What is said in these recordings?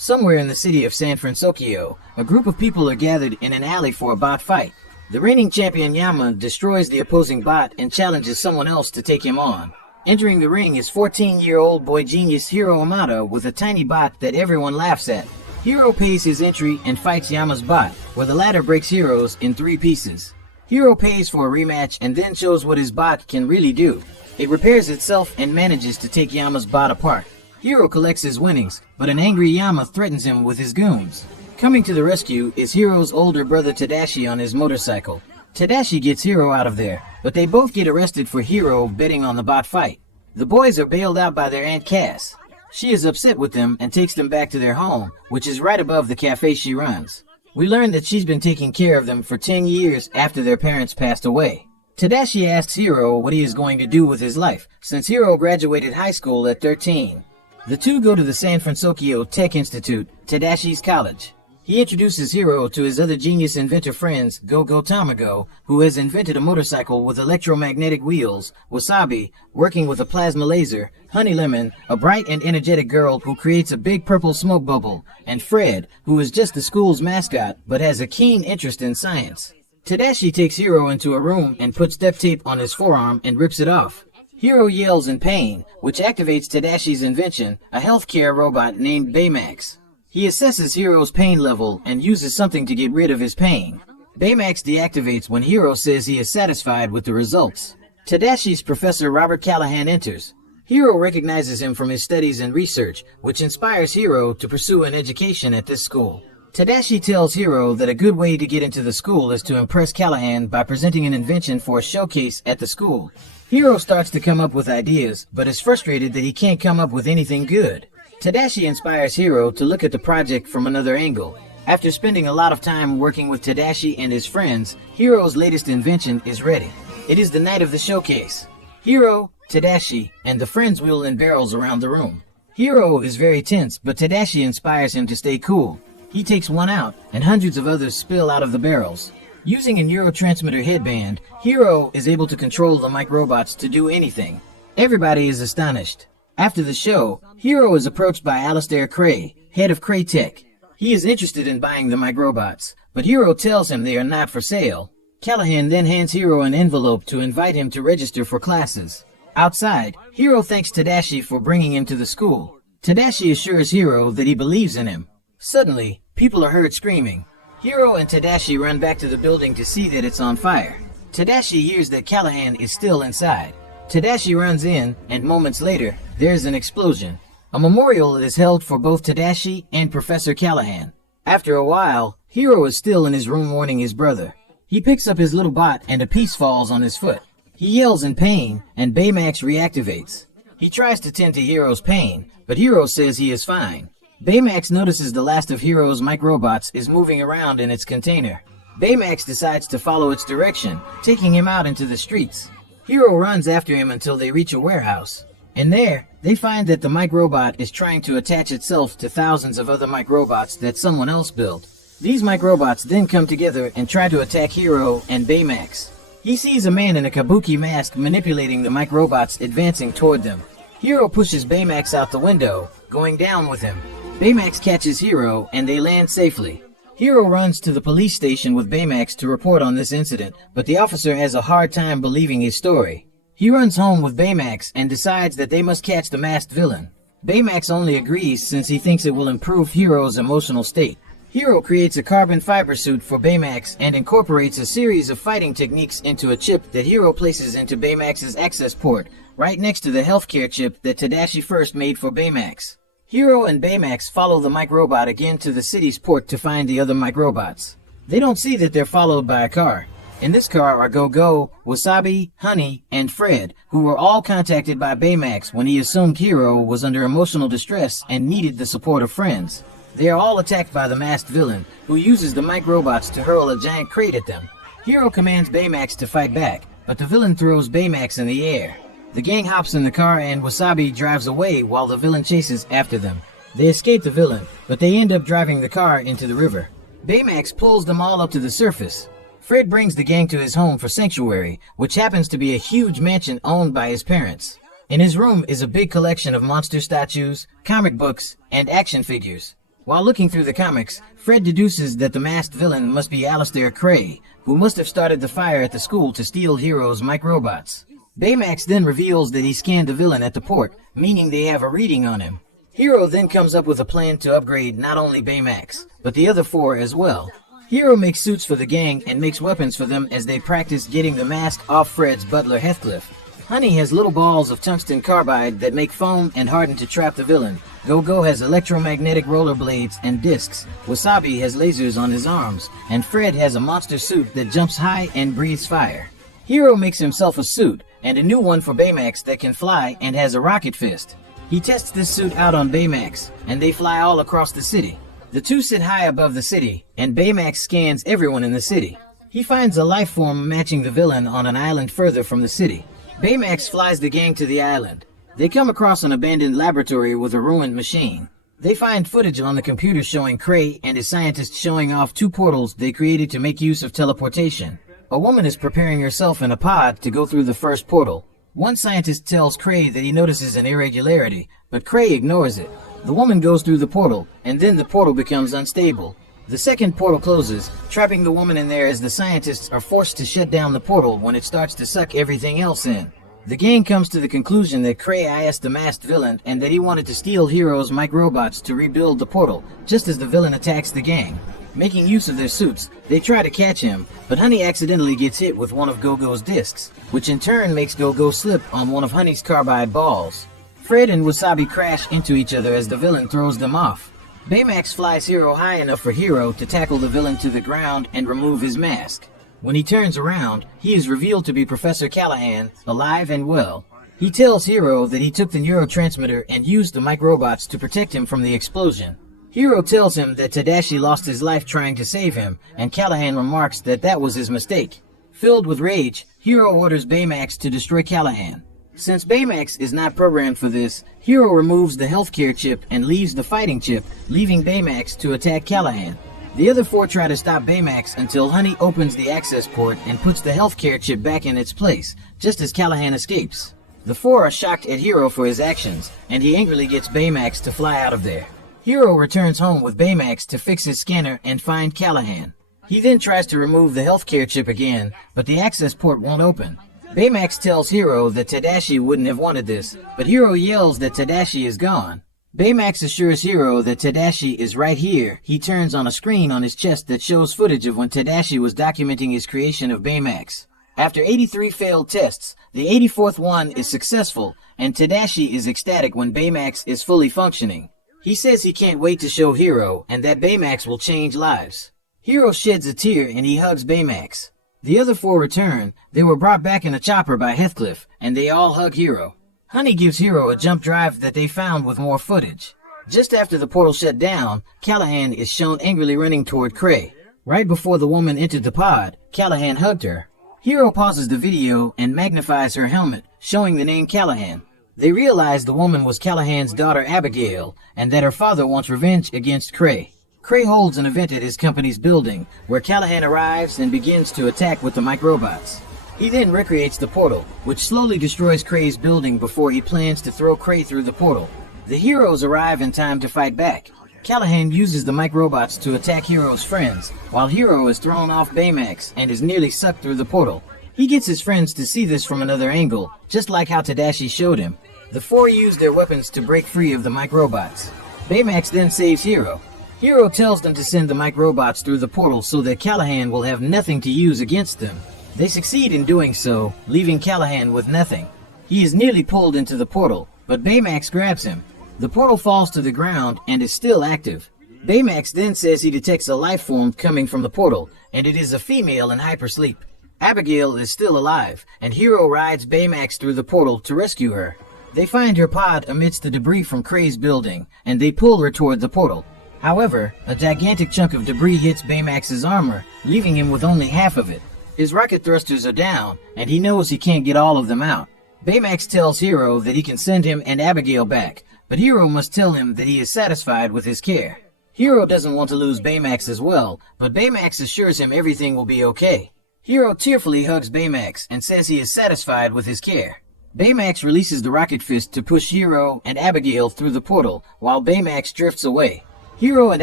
Somewhere in the city of San Francisco, a group of people are gathered in an alley for a bot fight. The reigning champion Yama destroys the opposing bot and challenges someone else to take him on. Entering the ring is 14-year-old boy genius Hiro Amada with a tiny bot that everyone laughs at. Hiro pays his entry and fights Yama's bot, where the latter breaks Hiro's in 3 pieces. Hiro pays for a rematch and then shows what his bot can really do. It repairs itself and manages to take Yama's bot apart. Hiro collects his winnings, but an angry Yama threatens him with his goons. Coming to the rescue is Hiro's older brother Tadashi on his motorcycle. Tadashi gets Hiro out of there, but they both get arrested for Hiro betting on the bot fight. The boys are bailed out by their Aunt Cass. She is upset with them and takes them back to their home, which is right above the cafe she runs. We learn that she's been taking care of them for 10 years after their parents passed away. Tadashi asks Hiro what he is going to do with his life, since Hiro graduated high school at 13. The two go to the San Francisco Tech Institute, Tadashi's college. He introduces Hiro to his other genius inventor friends, Go-Go Tamago, who has invented a motorcycle with electromagnetic wheels, Wasabi, working with a plasma laser, Honey Lemon, a bright and energetic girl who creates a big purple smoke bubble, and Fred, who is just the school's mascot but has a keen interest in science. Tadashi takes Hiro into a room and puts duct tape on his forearm and rips it off. Hiro yells in pain, which activates Tadashi's invention, a healthcare robot named Baymax. He assesses Hiro's pain level and uses something to get rid of his pain. Baymax deactivates when Hiro says he is satisfied with the results. Tadashi's Professor Robert Callahan enters. Hiro recognizes him from his studies and research, which inspires Hiro to pursue an education at this school. Tadashi tells Hiro that a good way to get into the school is to impress Callahan by presenting an invention for a showcase at the school. Hiro starts to come up with ideas, but is frustrated that he can't come up with anything good. Tadashi inspires Hiro to look at the project from another angle. After spending a lot of time working with Tadashi and his friends, Hiro's latest invention is ready. It is the night of the showcase. Hiro, Tadashi, and the friends wheel in barrels around the room. Hiro is very tense, but Tadashi inspires him to stay cool. He takes one out, and hundreds of others spill out of the barrels. Using a neurotransmitter headband, Hiro is able to control the microbots to do anything. Everybody is astonished. After the show, Hiro is approached by Alistair Cray, head of Cray Tech. He is interested in buying the microbots, but Hiro tells him they are not for sale. Callahan then hands Hiro an envelope to invite him to register for classes. Outside, Hiro thanks Tadashi for bringing him to the school. Tadashi assures Hiro that he believes in him. Suddenly, people are heard screaming. Hiro and Tadashi run back to the building to see that it's on fire. Tadashi hears that Callahan is still inside. Tadashi runs in, and moments later, there's an explosion. A memorial is held for both Tadashi and Professor Callahan. After a while, Hiro is still in his room warning his brother. He picks up his little bot and a piece falls on his foot. He yells in pain, and Baymax reactivates. He tries to tend to Hiro's pain, but Hiro says he is fine. Baymax notices the last of Hiro's microbots is moving around in its container. Baymax decides to follow its direction, taking him out into the streets. Hiro runs after him until they reach a warehouse. And there, they find that the microbot is trying to attach itself to thousands of other microbots that someone else built. These microbots then come together and try to attack Hiro and Baymax. He sees a man in a kabuki mask manipulating the microbots advancing toward them. Hiro pushes Baymax out the window, going down with him. Baymax catches Hiro, and they land safely. Hiro runs to the police station with Baymax to report on this incident, but the officer has a hard time believing his story. He runs home with Baymax and decides that they must catch the masked villain. Baymax only agrees since he thinks it will improve Hiro's emotional state. Hiro creates a carbon fiber suit for Baymax and incorporates a series of fighting techniques into a chip that Hiro places into Baymax's access port, right next to the healthcare chip that Tadashi first made for Baymax. Hiro and Baymax follow the microbot again to the city's port to find the other microbots. They don't see that they're followed by a car. In this car are Go-Go, Wasabi, Honey, and Fred, who were all contacted by Baymax when he assumed Hiro was under emotional distress and needed the support of friends. They are all attacked by the masked villain, who uses the microbots to hurl a giant crate at them. Hiro commands Baymax to fight back, but the villain throws Baymax in the air. The gang hops in the car and Wasabi drives away while the villain chases after them. They escape the villain, but they end up driving the car into the river. Baymax pulls them all up to the surface. Fred brings the gang to his home for sanctuary, which happens to be a huge mansion owned by his parents. In his room is a big collection of monster statues, comic books, and action figures. While looking through the comics, Fred deduces that the masked villain must be Alistair Cray, who must have started the fire at the school to steal Hero's microbots. Baymax then reveals that he scanned the villain at the port, meaning they have a reading on him. Hero then comes up with a plan to upgrade not only Baymax, but the other four as well. Hero makes suits for the gang and makes weapons for them as they practice getting the mask off Fred's butler Heathcliff. Honey has little balls of tungsten carbide that make foam and harden to trap the villain. Go-Go has electromagnetic rollerblades and discs. Wasabi has lasers on his arms. And Fred has a monster suit that jumps high and breathes fire. Hero makes himself a suit, and a new one for Baymax that can fly and has a rocket fist. He tests this suit out on Baymax, and they fly all across the city. The two sit high above the city, and Baymax scans everyone in the city. He finds a life form matching the villain on an island further from the city. Baymax flies the gang to the island. They come across an abandoned laboratory with a ruined machine. They find footage on the computer showing Cray and his scientists showing off two portals they created to make use of teleportation. A woman is preparing herself in a pod to go through the first portal. One scientist tells Cray that he notices an irregularity, but Cray ignores it. The woman goes through the portal, and then the portal becomes unstable. The second portal closes, trapping the woman in there as the scientists are forced to shut down the portal when it starts to suck everything else in. The gang comes to the conclusion that Cray asked the masked villain and that he wanted to steal Hero's microbots to rebuild the portal, just as the villain attacks the gang. Making use of their suits, they try to catch him, but Honey accidentally gets hit with one of Go-Go's discs, which in turn makes Go-Go slip on one of Honey's carbide balls. Fred and Wasabi crash into each other as the villain throws them off. Baymax flies Hero high enough for Hero to tackle the villain to the ground and remove his mask. When he turns around, he is revealed to be Professor Callahan, alive and well. He tells Hero that he took the neurotransmitter and used the microbots to protect him from the explosion. Hero tells him that Tadashi lost his life trying to save him, and Callahan remarks that that was his mistake. Filled with rage, Hero orders Baymax to destroy Callahan. Since Baymax is not programmed for this, Hero removes the healthcare chip and leaves the fighting chip, leaving Baymax to attack Callahan. The other four try to stop Baymax until Honey opens the access port and puts the healthcare chip back in its place, just as Callahan escapes. The four are shocked at Hero for his actions, and he angrily gets Baymax to fly out of there. Hero returns home with Baymax to fix his scanner and find Callahan. He then tries to remove the healthcare chip again, but the access port won't open. Baymax tells Hero that Tadashi wouldn't have wanted this, but Hero yells that Tadashi is gone. Baymax assures Hero that Tadashi is right here. He turns on a screen on his chest that shows footage of when Tadashi was documenting his creation of Baymax. After 83 failed tests, the 84th one is successful, and Tadashi is ecstatic when Baymax is fully functioning. He says he can't wait to show Hero, and that Baymax will change lives. Hero sheds a tear and he hugs Baymax. The other four return. They were brought back in a chopper by Heathcliff, and they all hug Hero. Honey gives Hero a jump drive that they found with more footage. Just after the portal shut down, Callahan is shown angrily running toward Cray. Right before the woman entered the pod, Callahan hugged her. Hero pauses the video and magnifies her helmet, showing the name Callahan. They realize the woman was Callahan's daughter Abigail, and that her father wants revenge against Cray. Cray holds an event at his company's building, where Callahan arrives and begins to attack with the microbots. He then recreates the portal, which slowly destroys Cray's building before he plans to throw Cray through the portal. The heroes arrive in time to fight back. Callahan uses the microbots to attack Hero's friends, while Hero is thrown off Baymax and is nearly sucked through the portal. He gets his friends to see this from another angle, just like how Tadashi showed him. The four use their weapons to break free of the microbots. Baymax then saves Hero. Hero tells them to send the microbots through the portal so that Callahan will have nothing to use against them. They succeed in doing so, leaving Callahan with nothing. He is nearly pulled into the portal, but Baymax grabs him. The portal falls to the ground and is still active. Baymax then says he detects a life form coming from the portal, and it is a female in hypersleep. Abigail is still alive, and Hero rides Baymax through the portal to rescue her. They find her pod amidst the debris from Cray's building, and they pull her toward the portal. However, a gigantic chunk of debris hits Baymax's armor, leaving him with only half of it. His rocket thrusters are down, and he knows he can't get all of them out. Baymax tells Hero that he can send him and Abigail back, but Hero must tell him that he is satisfied with his care. Hero doesn't want to lose Baymax as well, but Baymax assures him everything will be okay. Hero tearfully hugs Baymax and says he is satisfied with his care. Baymax releases the rocket fist to push Hero and Abigail through the portal, while Baymax drifts away. Hiro and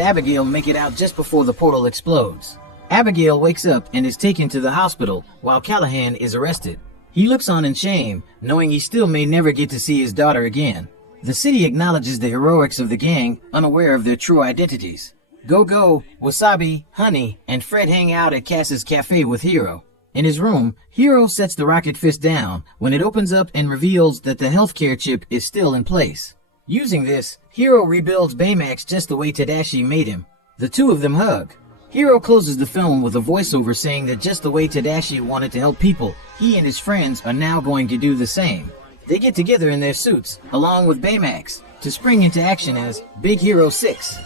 Abigail make it out just before the portal explodes. Abigail wakes up and is taken to the hospital while Callahan is arrested. He looks on in shame, knowing he still may never get to see his daughter again. The city acknowledges the heroics of the gang, unaware of their true identities. Go-Go, Wasabi, Honey, and Fred hang out at Cass's cafe with Hiro. In his room, Hiro sets the rocket fist down when it opens up and reveals that the healthcare chip is still in place. Using this, Hiro rebuilds Baymax just the way Tadashi made him. The two of them hug. Hiro closes the film with a voiceover saying that just the way Tadashi wanted to help people, he and his friends are now going to do the same. They get together in their suits, along with Baymax, to spring into action as Big Hero 6.